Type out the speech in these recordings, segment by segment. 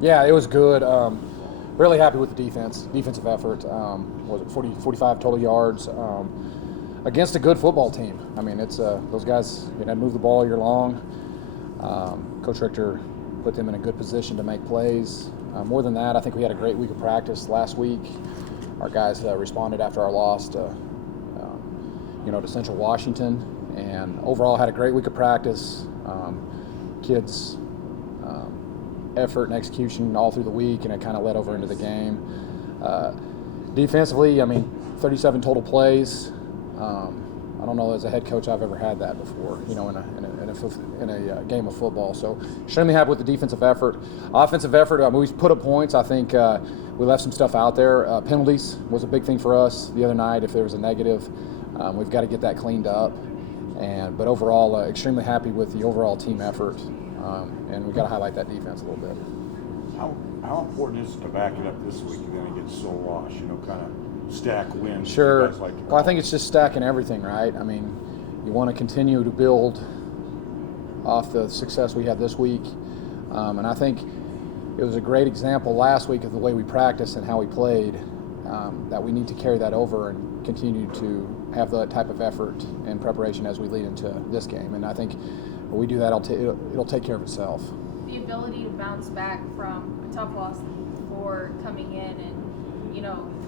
Yeah, it was good. Really happy with the defensive effort. Was it 45 total yards against a good football team. I mean, it's those guys move the ball all year long. Coach Richter put them in a good position to make plays. More than that, I think we had a great week of practice last week. Our guys responded after our loss to Central Washington, and overall had a great week of practice. Kids' effort and execution all through the week, and it kind of led over into the game. Defensively, 37 total plays. I don't know as a head coach I've ever had that before, in a game of football. So extremely happy with the defensive effort. Offensive effort, we put up points. I think we left some stuff out there. Penalties was a big thing for us the other night. If there was a negative, we've got to get that cleaned up. But overall, extremely happy with the overall team effort. And we've got to highlight that defense a little bit. How important is it to back it up this week and then against Sul Ross, kind of stack wins? Sure. Well, I think it's just stacking everything, right? I mean, you want to continue to build off the success we had this week. And I think it was a great example last week of the way we practiced and how we played, that we need to carry that over and continue to have that type of effort and preparation as we lead into this game. And I think when we do that, it'll take care of itself. The ability to bounce back from a tough loss for coming in and,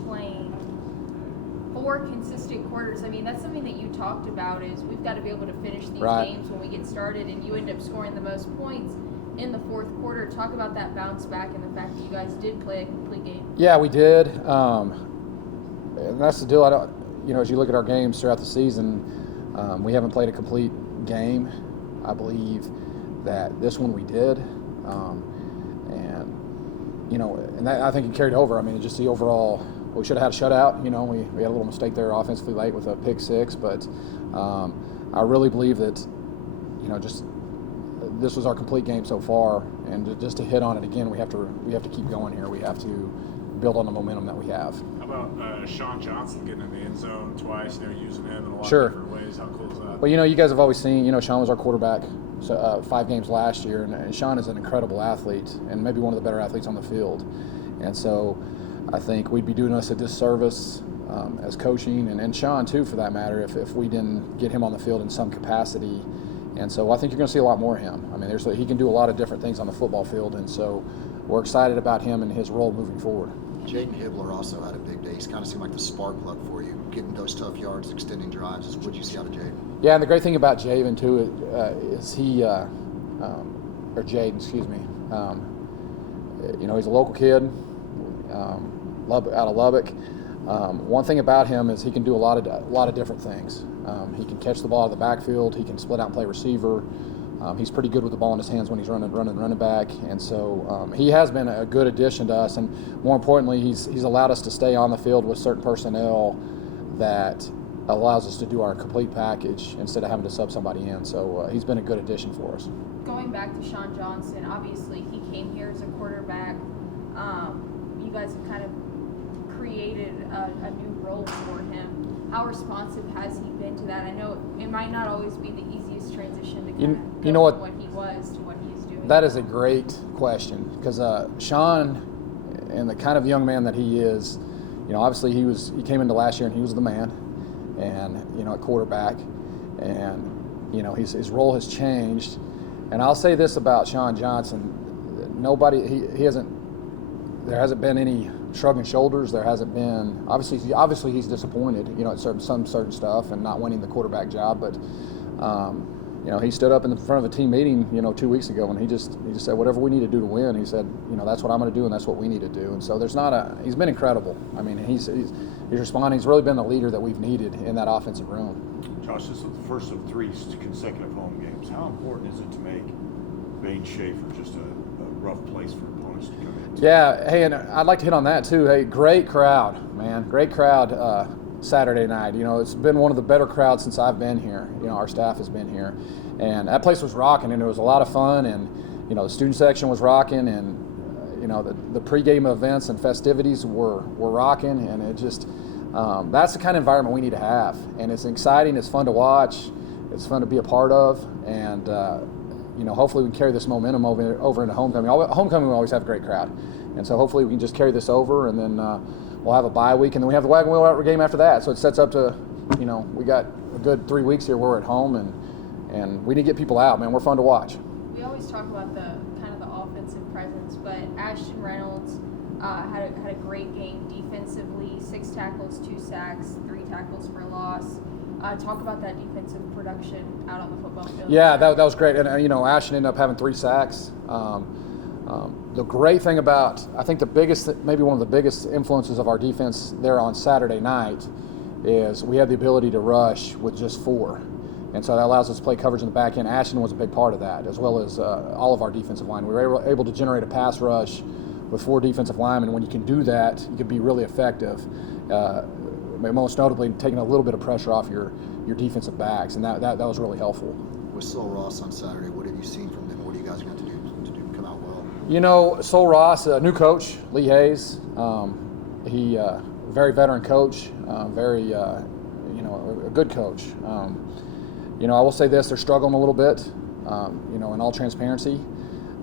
playing 4 consistent quarters. I mean, that's something that you talked about is we've got to be able to finish these games when we get started, and you end up scoring the most points in the fourth quarter. Talk about that bounce back and the fact that you guys did play a complete game. Yeah, we did. And that's the deal. As you look at our games throughout the season, we haven't played a complete game. I believe that this one we did. And that, I think it carried over. I mean, just the overall, we should have had a shutout. We had a little mistake there offensively late with a pick 6, but I really believe that, just this was our complete game so far, and just to hit on it again, we have to keep going here. We have to build on the momentum that we have. How about Sean Johnson getting in the end zone twice? Using him in a lot Sure. of different ways. How cool is that? Well, you guys have always seen, Sean was our quarterback 5 games last year, and Sean is an incredible athlete and maybe one of the better athletes on the field. And so I think we'd be doing us a disservice as coaching, and Sean too for that matter, if we didn't get him on the field in some capacity. And so I think you're going to see a lot more of him. I mean, he can do a lot of different things on the football field, and so we're excited about him and his role moving forward. Jaden Hibbler also had a big day. He's kind of seemed like the spark plug for you, getting those tough yards, extending drives. What did you see out of Jaden? Yeah, and the great thing about Jaden too is he, or Jaden, excuse me. He's a local kid, out of Lubbock. One thing about him is he can do a lot of different things. He can catch the ball out of the backfield. He can split out and play receiver. He's pretty good with the ball in his hands when he's running back, and so he has been a good addition to us. And more importantly, he's allowed us to stay on the field with certain personnel that allows us to do our complete package instead of having to sub somebody in. So he's been a good addition for us. Going back to Sean Johnson, obviously he came here as a quarterback. You guys have kind of created a new role for him. How responsive has he been to that? I know it might not always be the easiest transition to kind of go from what he was to what he's doing. That is a great question, because Sean, and the kind of young man that he is, obviously he came into last year and he was the man, and at quarterback, and his role has changed. And I'll say this about Sean Johnson: there hasn't been any shrugging shoulders. There hasn't been, obviously he's disappointed, at some certain stuff and not winning the quarterback job. But he stood up in front of a team meeting, 2 weeks ago, and he just said whatever we need to do to win. He said, that's what I'm going to do, and that's what we need to do. And so he's been incredible. I mean, he's responding. He's really been the leader that we've needed in that offensive room. Josh, this is the first of 3 consecutive home games. How important is it to make Bain Schaefer just a rough place for opponents to come in? Yeah, hey, and I'd like to hit on that too. Hey, great crowd, man. Great crowd Saturday night. It's been one of the better crowds since I've been here. Our staff has been here. And that place was rocking, and it was a lot of fun. And, the student section was rocking, and, the pregame events and festivities were rocking. And it just, that's the kind of environment we need to have. And it's exciting, it's fun to watch, it's fun to be a part of. And hopefully we can carry this momentum over into homecoming. Homecoming we always have a great crowd, and so hopefully we can just carry this over, and then we'll have a bye week, and then we have the wagon wheel game after that. So it sets up to, we got a good 3 weeks here where we're at home, and we need to get people out, man. We're fun to watch. We always talk about the kind of the offensive presence, but Ashton Reynolds had a great game defensively, 6 tackles, 2 sacks, 3 tackles for loss. Talk about that defensive production out on the football field. Yeah, that was great. And, Ashton ended up having 3 sacks. The great thing about, I think maybe one of the biggest influences of our defense there on Saturday night is we had the ability to rush with just 4. And so that allows us to play coverage in the back end. Ashton was a big part of that, as well as all of our defensive line. We were able to generate a pass rush with 4 defensive linemen. When you can do that, you can be really effective. Most notably, taking a little bit of pressure off your defensive backs, and that was really helpful. With Sul Ross on Saturday, what have you seen from them? What are you guys going to do come out well? Sul Ross, a new coach, Lee Hayes. He very veteran coach, very a good coach. I will say this: they're struggling a little bit, in all transparency.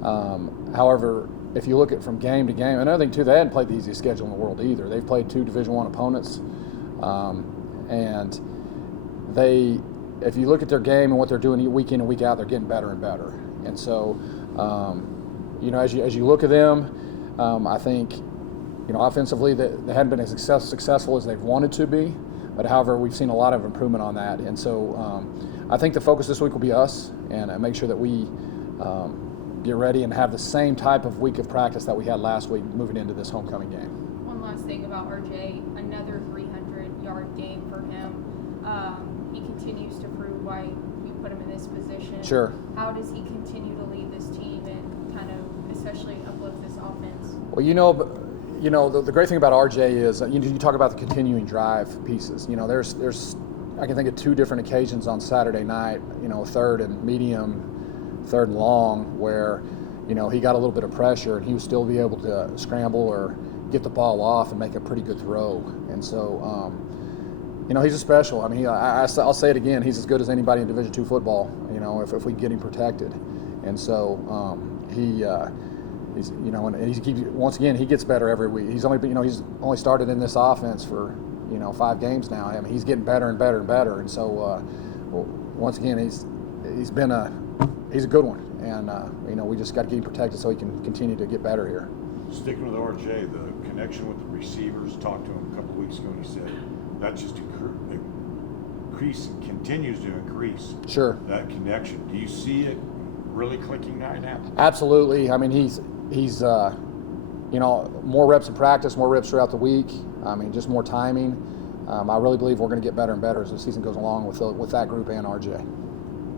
However, if you look at from game to game, another thing too, they hadn't played the easiest schedule in the world either. They've played 2 Division I opponents, and if you look at their game and what they're doing week in and week out, they're getting better and better. And so, as you look at them, I think, offensively they hadn't been as successful as they've wanted to be. But however, we've seen a lot of improvement on that. And so, I think the focus this week will be us and make sure that we get ready and have the same type of week of practice that we had last week moving into this homecoming game. One last thing about RJ, another 300-yard game for him. He continues to prove why we put him in this position. Sure. How does he continue to lead this team and kind of especially uplift this offense? Well, the great thing about RJ is you talk about the continuing drive pieces. There's I can think of 2 different occasions on Saturday night, 3rd and medium, 3rd and long, where he got a little bit of pressure and he would still be able to scramble or get the ball off and make a pretty good throw. And so he's a special. I mean, I'll say it again, he's as good as anybody in Division II football, if we can get him protected. And so once again, he gets better every week. He's only started in this offense for 5 games now. I mean, he's getting better and better and better. And so once again, he's a good one. And we just got to get him protected so he can continue to get better here. Sticking with RJ, the connection with the receivers, talked to him a couple weeks ago, and he said that just continues to increase. Sure. That connection. Do you see it really clicking right now? Absolutely. I mean, he's more reps in practice, more reps throughout the week. I mean, just more timing. I really believe we're going to get better and better as the season goes along with that group and RJ.